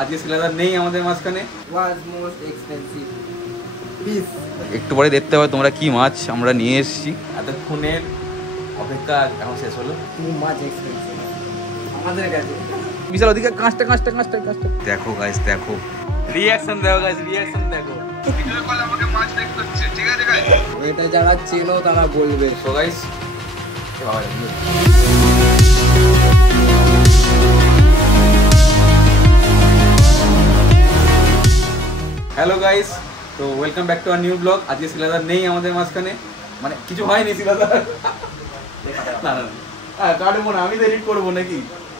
আজকে শিলাদার নেই আমাদের মাঝখানে। was most expensive fish একটু পরে দেখতে হবে তোমরা কি মাছ আমরা নিয়ে এসেছি। এতক্ষণের অপেক্ষা এখন শেষ হলো। too much expensive আমাদের কাছে। বিশাল ওদিকে কাঁচটা কাঁচটা কাঁচটা কাঁচটা দেখো গাইস, দেখো রিঅ্যাকশন দেখো গাইস, রিঅ্যাকশন দেখো। ভিডিও কল আমাকে মাছ দেখতে হচ্ছে, ঠিক আছে গাইস? এটা যারা চেনো তারা বলবে। সো গাইস, হ্যালো গাইস, তো welcome back to our new blog. আজকে শিলাদার নেই আমাদের মাঝখানে, মানে কিছু হয়নি শিলাদার। না না হ্যাঁ কাটবো না, আমি তো এডিট করবো নাকি,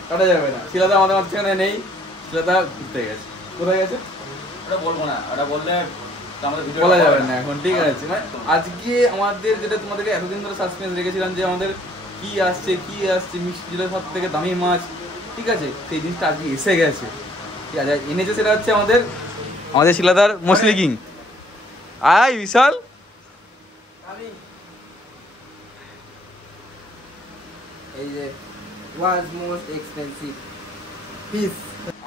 কাটা যাবে না। শিলাদা আমাদের মাঝখানে নেই, শিলাদা ঘুরতে গেছে। কোথায় গেছে ওটা বলবো না, ওটা বললে বলা যাবে না এখন, ঠিক আছে? মানে আজকে আমাদের যেটা তোমাদেরকে এতদিন ধরে সাসপেন্স রেখেছিলাম যে আমাদের কি আসছে মিষ্টি, যেটা সব থেকে দামি মাছ, ঠিক আছে? সেই জিনিসটা আজকে এসে গেছে, ঠিক আছে? এনেছে সেটা হচ্ছে আমাদের শিলাদার মছলি কিং। আয় বিশাল, এই যে was most expensive fish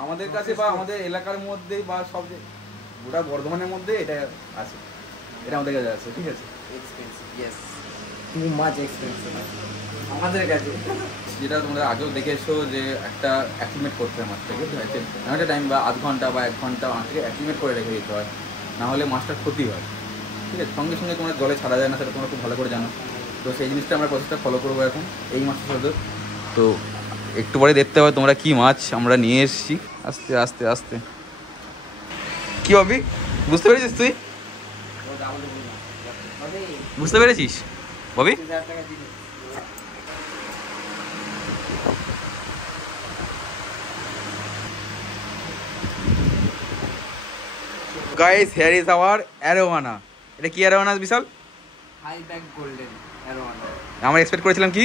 আমাদের কাছে বা আমাদের এলাকার মধ্যে বা সব গোটা বর্ধমানের মধ্যে এটা আছে, এটা আমাদের কাছে আছে, ঠিক আছে? expensive yes too much expensive আমাদের কাছে। যেটা তোমরা আগেও দেখে এসো যে একটা অ্যাক্টিমেট করতে হয় মাছটাকে, ঠিক আছে? একটা টাইম বা আধ ঘন্টা বা 1 ঘন্টা মাছটাকে অ্যাক্টিমেট করে রেখে দিতে হয়, না হলে মাছটার ক্ষতি হয়, ঠিক আছে? সঙ্গে সঙ্গে তোমরা জলে ছাড়া যায় না, সেটা তোমরা খুব ভালো করে জানো। তো সেই জিনিসটা আমরা প্রসেসটা ফলো করবো এখন এই মাছটার সাথে। তো একটু পরে দেখতে হবে তোমরা কি মাছ আমরা নিয়ে এসেছি। আস্তে আস্তে আস্তে কি হবি, বুঝতে পেরেছিস তুই? বুঝতে পেরেছিস Bobby? Guys, here is our arowana. এটা কি অ্যারোয়ানা বিশাল? High back golden arowana. আমরা এক্সপেক্ট করেছিলাম কি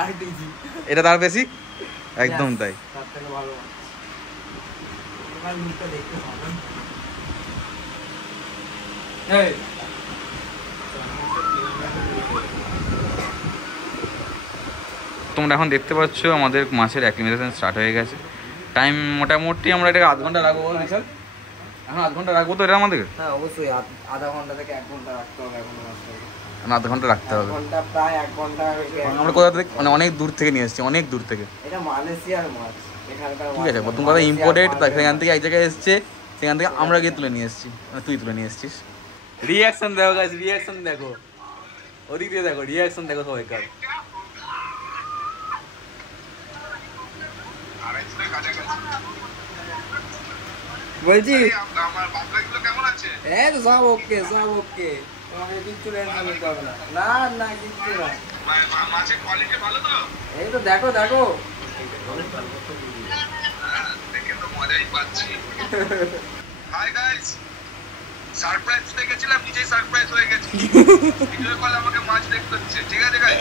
আরটিজি, এটা তার বেশি, একদম তাই। তার থেকে ভালো এবার নিতে দেখতে হবে। এই তোমরা এখন দেখতে পাচ্ছ আমাদের মাছের অ্যাক্লিমেশন স্টার্ট হয়ে গেছে। টাইম মোটামুটি আমরা এটাকে আধ ঘন্টা রাখবো বিশাল, এখন আধ ঘন্টা রাখবো তো এটা আমাদের? হ্যাঁ অবশ্যই আধা ঘন্টা থেকে 1 ঘন্টা রাখতে হবে এখন মাছটাকে। আধ ঘন্টা রাখতে হবে, ঘন্টা প্রায় 1 ঘন্টা। আমরা কোথা থেকে, মানে অনেক দূর থেকে নিয়ে এসেছি, অনেক দূর থেকে। এটা মালয়েশিয়ার মাছ, এখানকার ঠিক আছে, প্রথম কথা ইম্পোর্টেড, সেখান থেকে এক জায়গায় এসছে, সেখান থেকে আমরা গিয়ে তুলে নিয়ে এসেছি, মানে তুই তুলে নিয়ে এসেছিস। রিঅ্যাকশন দেখো গাইস, রিঅ্যাকশন দেখো, ওদিক দিয়ে দেখো, রিঅ্যাকশন দেখো সবাইকার। বলছি এই তো সব ওকে, সব ওকে, তোমাকে কিচ্ছু টেনশন নিতে হবে না। না না কিচ্ছু না, মাছের কোয়ালিটি ভালো তো। এই তো দেখো দেখো, দেখে তো মজাই পাচ্ছি। হাই গাইস, সারপ্রাইজ দেখেছিলাম, নিজেই সারপ্রাইজ হয়ে গেছি। ভিডিও কল আমাকে মাছ দেখতে হচ্ছে, ঠিক আছে গাইস?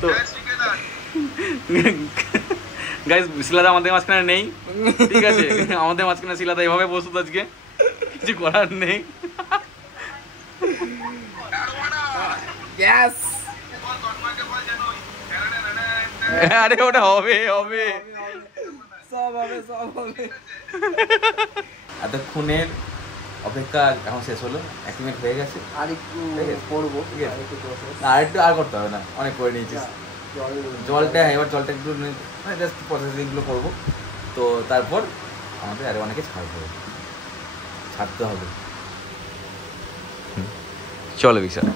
তো গাইস, শিলাদা আমাদের মাঝখানে নেই, ঠিক আছে? আমাদের মাঝখানে শিলাদা এভাবে বসুত, আজকে কিছু করার নেই। ইয়েস, আরে ওটা হবে হবে, সব হবে সব হবে। এতক্ষণের অপেক্ষা এখন শেষ হলো, 1 মিনিট হয়ে গেছে। আর একটু করবো, ঠিক আছে? আর একটু আর করতে হবে না, অনেক করে নিয়েছিস। জলটা এবার জলটা একটু জাস্ট প্রসেসিংগুলো করবো, তো তারপর আমাদের আরও অনেকে ছাড়তে হবে। চলো বিশাল,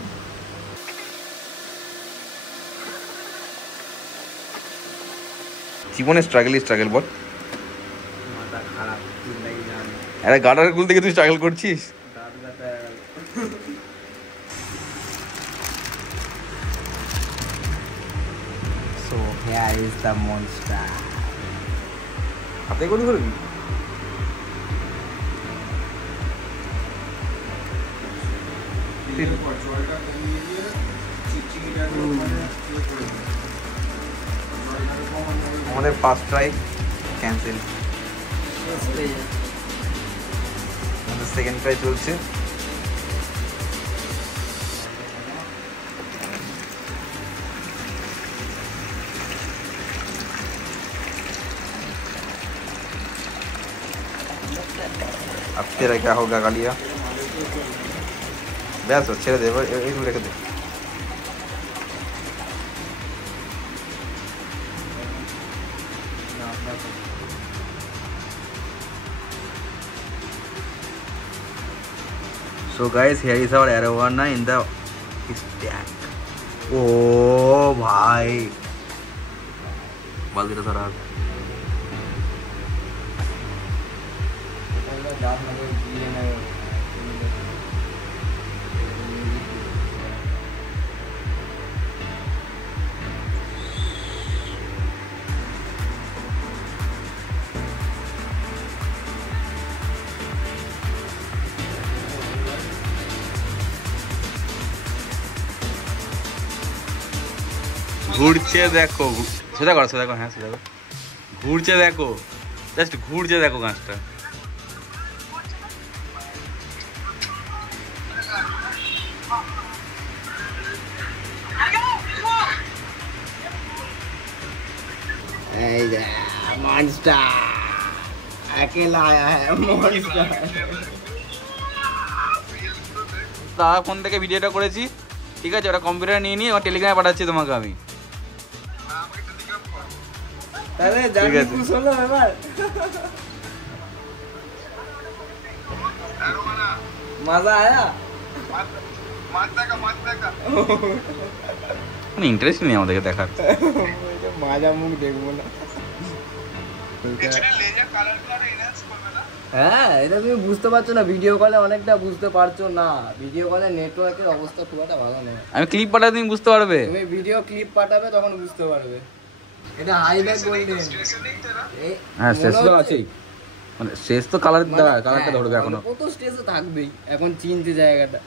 জীবনে স্ট্রাগল বল। মাথা খারাপ, জিন্দেগি জানি। আরে গার্ডার গুল থেকে তুই স্ট্রাগল করছিস। So here is the monster. হাতে গুলি করবি? আমাদের ফার্স্ট ট্রাই ক্যান্সেল, আমাদের সেকেন্ড ট্রাই চলছে। अब तेरा क्या होगा कालिया ব্যাস ছেড়ে দে এবার এই রেখে দে So guys, here is our arowana in the stack. Oh bhai बाल्टी सारा ঘুরছে দেখো সোজা করো হ্যাঁ সোজা করো ঘুরছে দেখো জাস্ট ঘুরছে দেখো গাছটা এই যে মনস্টার अकेला आया है মনস্টার দাদা ফোন থেকে ভিডিওটা করেছি ঠিক আছে ওটা কম্পিউটারে নিয়ে আমার টেলিগ্রামে পাঠাচ্ছি তোমাকে আমি अरे जाने खुश हो लो এবার मजा आया मत देखा इंटरेस्ट नहीं আমাদেরকে দেখার মজা মুখ দেখবো না হ্যাঁ এটা তুমি বুঝতে পারছো না ভিডিও কলে অনেকটা বুঝতে পারছো না ভিডিও কলে নেটওয়ার্কের অবস্থা খুব একটা ভালো নেই আমি ক্লিপ পাঠালে তুমি বুঝতে পারবে তুমি ভিডিও ক্লিপ পাঠাবে তখন বুঝতে পারবে এটা হাইব্যাক গোল্ডেন হ্যাঁ শেষ তো আছে মানে শেষ তো কালারটা ধরবে এখনো কত স্টেজও থাকবেই এখন চিনতে জায়গাটা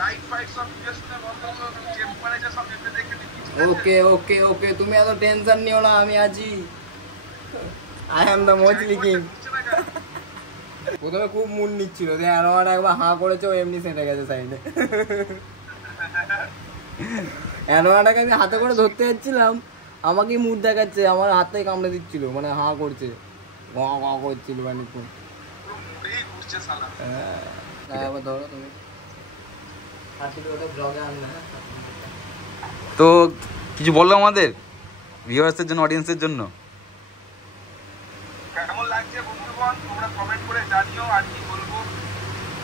লাইট ফাইট সব পিছনে বন্ধ চেক করে যে সব এতে দেখে নিচ্ছি ওকে তুমি এত টেনশন নিও না আমি আছি আই অ্যাম দ্য মোচলি কিং প্রথমে খুব মুড নিচ্ছিল যে আর একবার হাঁ করেছে ও এমনি সেটে গেছে সাইডে অ্যানোয়াটাকে আমি হাতে করে ধরতে যাচ্ছিলাম আমাকেই মুড দেখাচ্ছে আমার হাতেই কামড়ে দিচ্ছিল মানে হাঁ করছে ঘা করছিল মানে এবার ধরো তুমি তো কিছু বললো আমাদের ভিউয়ার্সদের জন্য অডিয়েন্সের জন্য কেমন লাগছে বন্ধুগণ তোমরা কমেন্ট করে জানিও আর কি বলবো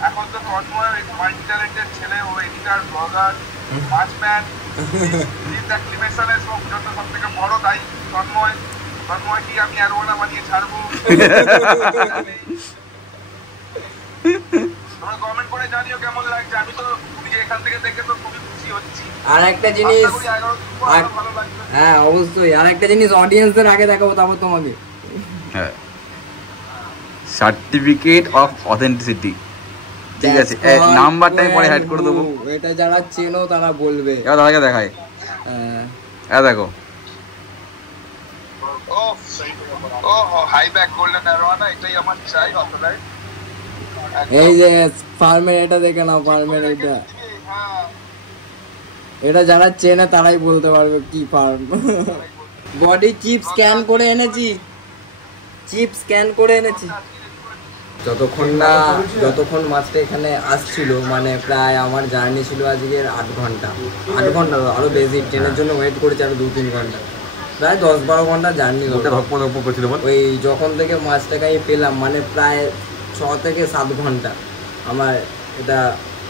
এখন তো তন্ময় মাল্টি ট্যালেন্টেড ছেলে ও এডিটর ব্লগার মাচম্যান দিস ক্লিমেশনের সব থেকে বড় দায়ী তন্ময় কি আমি অ্যারোনা বানিয়ে ছাড়বো তোমরা কমেন্ট করে জানিও কেমন লাগছে আমি তো নিজে এখান থেকে দেখে তো খুবই খুশি হচ্ছি আর একটা জিনিস হ্যাঁ অবশ্যই আর একটা জিনিস অডিয়েন্সদের আগে দেখাবো তারপর তোমাকে হ্যাঁ সার্টিফিকেট অফ অথেন্টিসিটি ঠিক আছে নাম্বারটাই পরে অ্যাড করে দেবো এটা যারা চেনো তারা বলবে এবার দাদাকে দেখাই হ্যাঁ দেখো ও হাই ব্যাক গোল্ডেন অ্যারোনা এটাই আমার চাই অফলাইন এই যে ফার্মের এটা দেখে নাও ফার্মের এটা যারা চেনে তারাই বলতে পারবে কি ফার্ম বডি চিপ স্ক্যান করে এনেছি যতক্ষণ মাছটা এখানে আসছিল মানে প্রায় আমার জার্নি ছিল আজকের 8 ঘন্টা আরো বেশি ট্রেনের জন্য ওয়েট করেছি আরো 2-3 ঘন্টা প্রায় 10-12 ঘন্টা জার্নি ওই যখন থেকে মাছটাকে আমি পেলাম মানে প্রায় 6 থেকে 7 ঘন্টা আমার এটা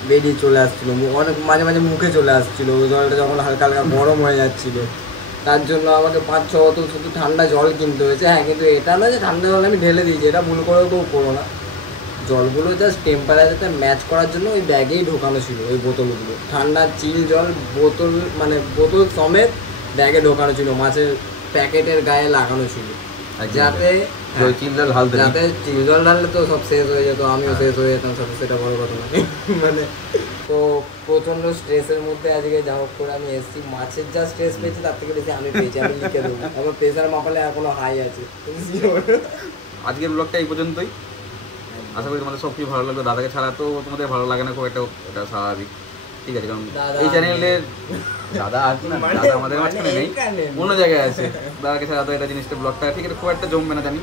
বেরিয়ে চলে আসছিলো অনেক মাঝে মাঝে মুখে চলে আসছিলো ওই জলটা যখন হালকা হালকা গরম হয়ে যাচ্ছিলো তার জন্য আমাকে 5-6 বোতল শুধু ঠান্ডা জল কিনতে হয়েছে হ্যাঁ কিন্তু এটা নয় যে ঠান্ডা জল আমি ঢেলে দিয়েছি এটা ভুল করেও কেউ করো না জলগুলো জাস্ট টেম্পারেচারটা ম্যাচ করার জন্য ওই ব্যাগেই ঢোকানো ছিল ওই বোতলগুলো ঠান্ডা চিল জল বোতল মানে বোতল সমেত ব্যাগে ঢোকানো ছিল মাছের প্যাকেটের গায়ে লাগানো ছিল যাতে চিল জল ঢাললে তো সব শেষ হয়ে যেত আমিও শেষ হয়ে যেতাম সাথে সেটা বড় কথা না মানে তো প্রচণ্ড স্ট্রেসের মধ্যে আজকে যা হোক করে আমি এসেছি মাছের যা স্ট্রেস পেয়েছি তার থেকে বেশি আমি পেয়েছি আমি লিখে দেবো আমার প্রেশার মাপালে এখনো হাই আছে আজকের ব্লগটা এই পর্যন্তই আশা করি তোমাদের সব কিছু ভালো লাগলো দাদাকে ছাড়া তো তোমাদের ভালো লাগে না খুব একটা এটা স্বাভাবিক ঠিক আছে কারণ এই চ্যানেলের দাদা আছে না দাদা আমাদের মাঝখানে নেই অন্য জায়গায় আছে দাদাকে ছাড়া তো এটা জিনিসটা ব্লগটা ঠিক আছে খুব একটা জমবে না জানি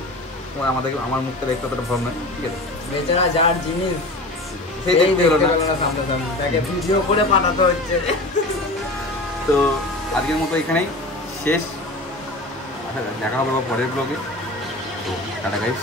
তোমার আমার মুখটা দেখতে অতটা ভালো নয়, ঠিক আছে? বেচারা যার জিনিস সেই দেখতে পেলো না। সামনে সামনে তাকে ভিডিও করে পাঠাতে হচ্ছে। তো আজকের মতো এখানেই শেষ, দেখা হবে পরের ব্লগে। তো টাটা গাইস।